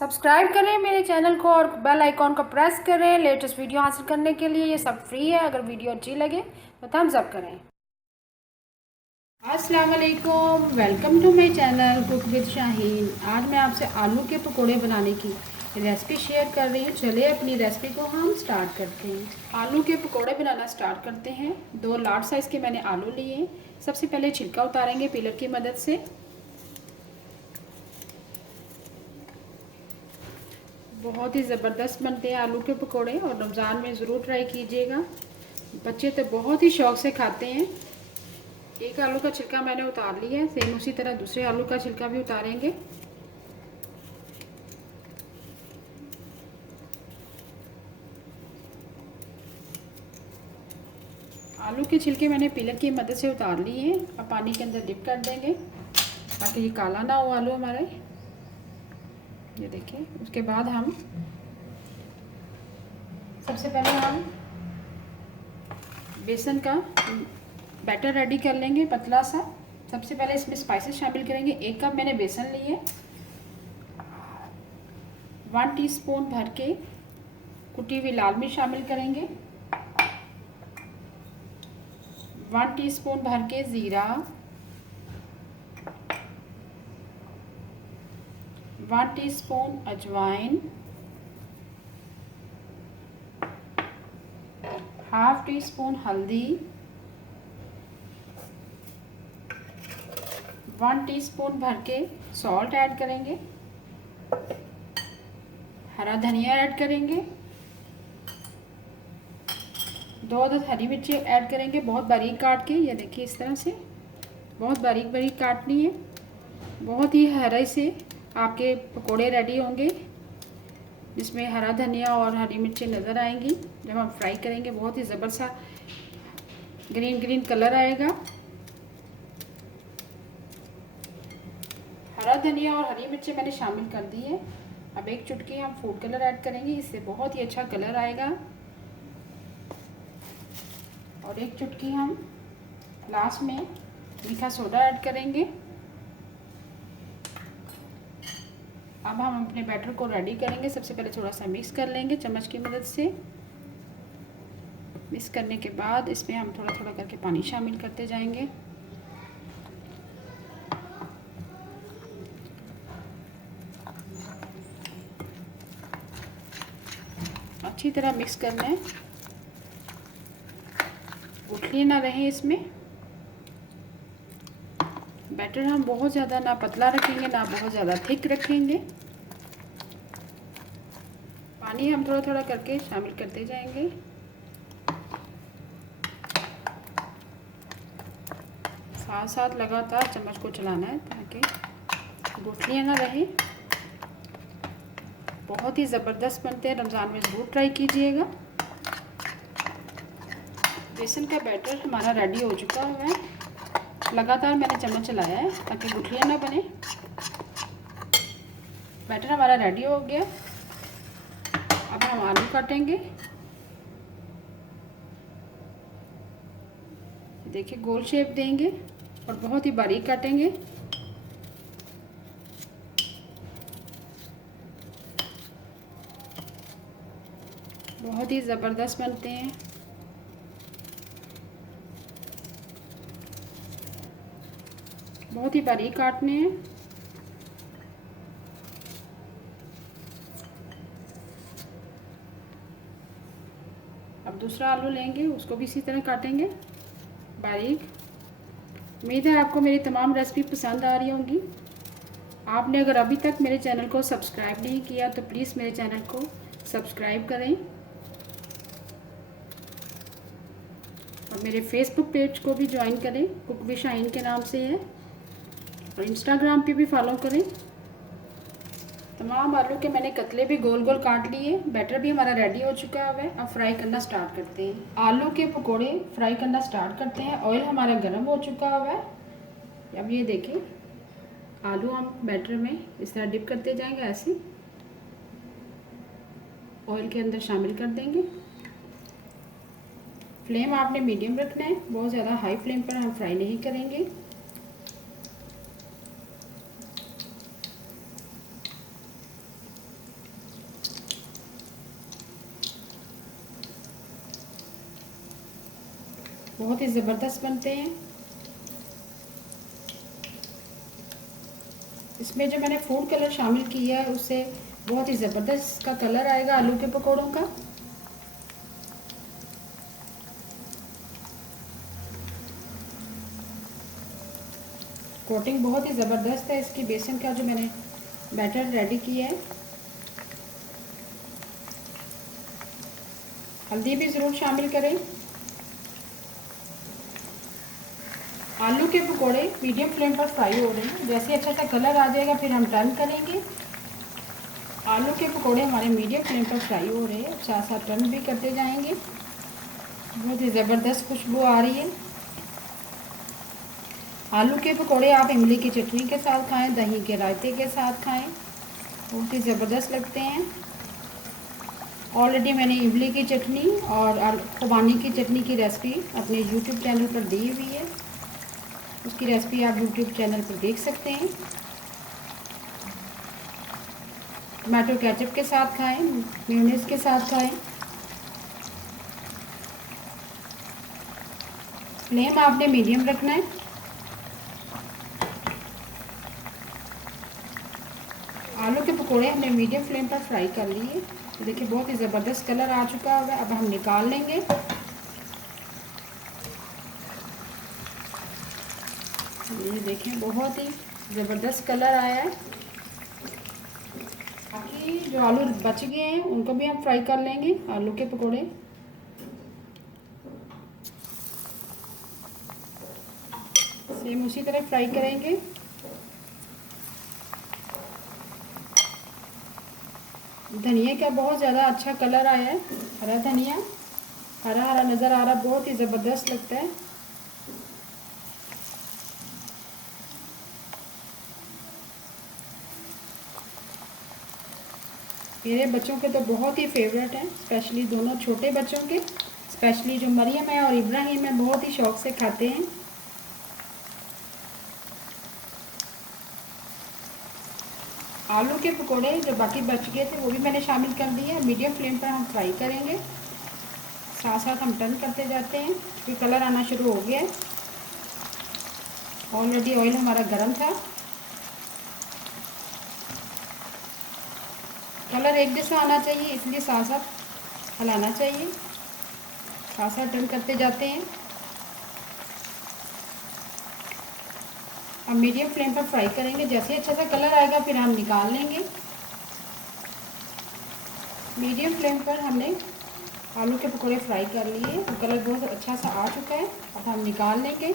Subscribe करें मेरे channel को और बेल आइकॉन को प्रेस करें लेटेस्ट वीडियो हासिल करने के लिए। ये सब फ्री है। अगर वीडियो अच्छी लगे तो थम्स अप करें। अस्सलाम वालेकुम, welcome to my channel cook with Shaheen. आज मैं आपसे आलू के पकोड़े बनाने की रेसिपी शेयर कर रही हूँ। चलिए अपनी रेसिपी को हम स्टार्ट करते हैं। आलू के पकोड़े बनाना स्टार्ट करते हैं। 2 लार्ज साइज़ के मैंने आलू लिए। सबसे पहले छिलका उतारेंगे पीलर की मदद से। बहुत ही ज़बरदस्त बनते हैं आलू के पकोड़े और रमज़ान में ज़रूर ट्राई कीजिएगा। बच्चे तो बहुत ही शौक़ से खाते हैं। एक आलू का छिलका मैंने उतार लिया है। सेम उसी तरह दूसरे आलू का छिलका भी उतारेंगे। आलू के छिलके मैंने पीलर की मदद से उतार लिए हैं। अब पानी के अंदर डिप कर देंगे ताकि ये काला ना हो आलू हमारे। ये देखिए। उसके बाद हम सबसे पहले हम बेसन का बैटर रेडी कर लेंगे पतला सा। सबसे पहले इसमें स्पाइसेस शामिल करेंगे। 1 कप मैंने बेसन लिए। 1 टीस्पून भर के कुटी हुई लाल मिर्च शामिल करेंगे। 1 टीस्पून भर के ज़ीरा, 1 टीस्पून अजवाइन, 1/2 टीस्पून हल्दी, 1 टीस्पून भर के सॉल्ट ऐड करेंगे। हरा धनिया ऐड करेंगे। 2 हरी मिर्ची ऐड करेंगे बहुत बारीक काट के। ये देखिए इस तरह से बहुत बारीक बारीक काटनी है। बहुत ही हरे से आपके पकोड़े रेडी होंगे जिसमें हरा धनिया और हरी मिर्ची नज़र आएंगी। जब हम फ्राई करेंगे बहुत ही ज़बरदस्त ग्रीन ग्रीन कलर आएगा। हरा धनिया और हरी मिर्ची मैंने शामिल कर दी है। अब 1 चुटकी हम फूड कलर ऐड करेंगे। इससे बहुत ही अच्छा कलर आएगा। और 1 चुटकी हम लास्ट में मीठा सोडा ऐड करेंगे। अब हम अपने बैटर को रेडी करेंगे। सबसे पहले थोड़ा सा मिक्स कर लेंगे चम्मच की मदद से। मिक्स करने के बाद इसमें हम थोड़ा थोड़ा करके पानी शामिल करते जाएंगे। अच्छी तरह मिक्स करना है। गुठली ना रहे इसमें। बैटर हम बहुत ज़्यादा ना पतला रखेंगे ना बहुत ज़्यादा थिक रखेंगे। पानी हम थोड़ा थोड़ा करके शामिल करते जाएंगे। साथ साथ लगातार चम्मच को चलाना है ताकि गुठलियाँ ना रहे। बहुत ही ज़बरदस्त बनते हैं। रमज़ान में ज़रूर ट्राई कीजिएगा। बेसन का बैटर हमारा रेडी हो चुका है। लगातार मैंने चम्मच चलाया है ताकि गुठलियाँ ना बने। बैटर हमारा रेडी हो गया। अब हम आलू काटेंगे। देखिए गोल शेप देंगे और बहुत ही बारीक काटेंगे। बहुत ही ज़बरदस्त बनते हैं। बहुत ही बारीक काटने हैं। अब दूसरा आलू लेंगे, उसको भी इसी तरह काटेंगे बारीक। उम्मीद है आपको मेरी तमाम रेसिपी पसंद आ रही होंगी। आपने अगर अभी तक मेरे चैनल को सब्सक्राइब नहीं किया तो प्लीज़ मेरे चैनल को सब्सक्राइब करें और मेरे फेसबुक पेज को भी ज्वाइन करें। कुक विद शाहीन के नाम से है। और इंस्टाग्राम पे भी फॉलो करें। तमाम आलू के मैंने कतले भी गोल गोल काट लिए। बैटर भी हमारा रेडी हो चुका है। अब फ्राई करना स्टार्ट करते हैं। आलू के पकोड़े फ्राई करना स्टार्ट करते हैं। ऑयल हमारा गर्म हो चुका है। अब ये देखिए आलू हम बैटर में इस तरह डिप करते जाएंगे। ऐसे ऑयल के अंदर शामिल कर देंगे। फ्लेम आपने मीडियम रखना है। बहुत ज़्यादा हाई फ्लेम पर हम फ्राई नहीं करेंगे। बहुत ही ज़बरदस्त बनते हैं। इसमें जो मैंने फूड कलर शामिल किया है उससे बहुत ही ज़बरदस्त का कलर आएगा आलू के पकौड़ों का। कोटिंग बहुत ही ज़बरदस्त है इसकी, बेसन का जो मैंने बैटर रेडी किया है। हल्दी भी ज़रूर शामिल करें। आलू के पकोड़े मीडियम फ्लेम पर फ्राई हो रहे हैं, जैसे अच्छा सा कलर आ जाएगा फिर हम टर्न करेंगे। आलू के पकोड़े हमारे मीडियम फ्लेम पर फ्राई हो रहे हैं, साथ साथ टर्न भी करते जाएंगे। बहुत ही ज़बरदस्त खुशबू आ रही है। आलू के पकोड़े आप इमली की चटनी के साथ खाएं, दही के रायते के साथ खाएं, बहुत ही ज़बरदस्त लगते हैं। ऑलरेडी मैंने इमली की चटनी और खुबानी की चटनी की रेसिपी अपने यूट्यूब चैनल पर दी हुई है, उसकी रेसिपी आप यूट्यूब चैनल पर देख सकते हैं। टमाटो केचप के साथ खाएं, मेयोनीज के साथ खाएं। फ्लेम आपने मीडियम रखना है। आलू के पकोड़े हमने मीडियम फ्लेम पर फ्राई कर लिए। तो देखिए बहुत ही ज़बरदस्त कलर आ चुका है। अब हम निकाल लेंगे। ये देखें बहुत ही ज़बरदस्त कलर आया है। बाकी जो आलू बच गए हैं उनको भी हम फ्राई कर लेंगे, आलू के पकोड़े। सेम उसी तरह फ्राई करेंगे। धनिया का बहुत ज़्यादा अच्छा कलर आया है, हरा धनिया हरा हरा नज़र आ रहा है, बहुत ही ज़बरदस्त लगता है। मेरे बच्चों के तो बहुत ही फेवरेट हैं, स्पेशली दोनों छोटे बच्चों के, स्पेशली जो मरियम है और इब्राहिम है, बहुत ही शौक से खाते हैं। आलू के पकोड़े जो बाकी बच गए थे वो भी मैंने शामिल कर दिए। मीडियम फ्लेम पर हम फ्राई करेंगे, साथ साथ हम टर्न करते जाते हैं क्योंकि कलर आना शुरू हो गया है। ऑलरेडी ऑयल हमारा गर्म था। कलर एक जैसा आना चाहिए, इसलिए साथ साथ हलाना चाहिए, साथ साथ टर्न करते जाते हैं। अब मीडियम फ्लेम पर फ्राई करेंगे, जैसे अच्छा सा कलर आएगा फिर हम निकाल लेंगे। मीडियम फ्लेम पर हमने आलू के पकौड़े फ्राई कर लिए, तो कलर बहुत अच्छा सा आ चुका है। अब हम निकाल लेंगे।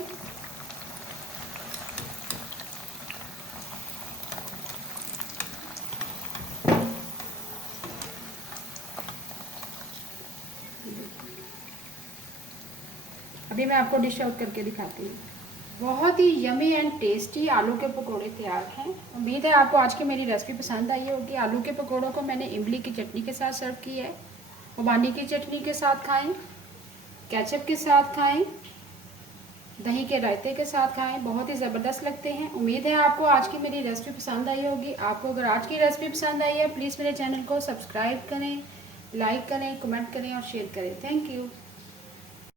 अभी मैं आपको डिश आउट करके दिखाती हूँ। बहुत ही यमी एंड टेस्टी आलू के पकोड़े तैयार हैं। उम्मीद है आपको आज की मेरी रेसिपी पसंद आई होगी। आलू के पकोड़ों को मैंने इमली की चटनी के साथ सर्व किया है। खुबानी की चटनी के साथ खाएं, केचप के साथ खाएं, दही के रायते के साथ खाएं, बहुत ही ज़बरदस्त लगते हैं। उम्मीद है आपको आज की मेरी रेसिपी पसंद आई होगी। आपको अगर आज की रेसिपी पसंद आई है प्लीज़ मेरे चैनल को सब्सक्राइब करें, लाइक करें, कमेंट करें और शेयर करें। Thank you.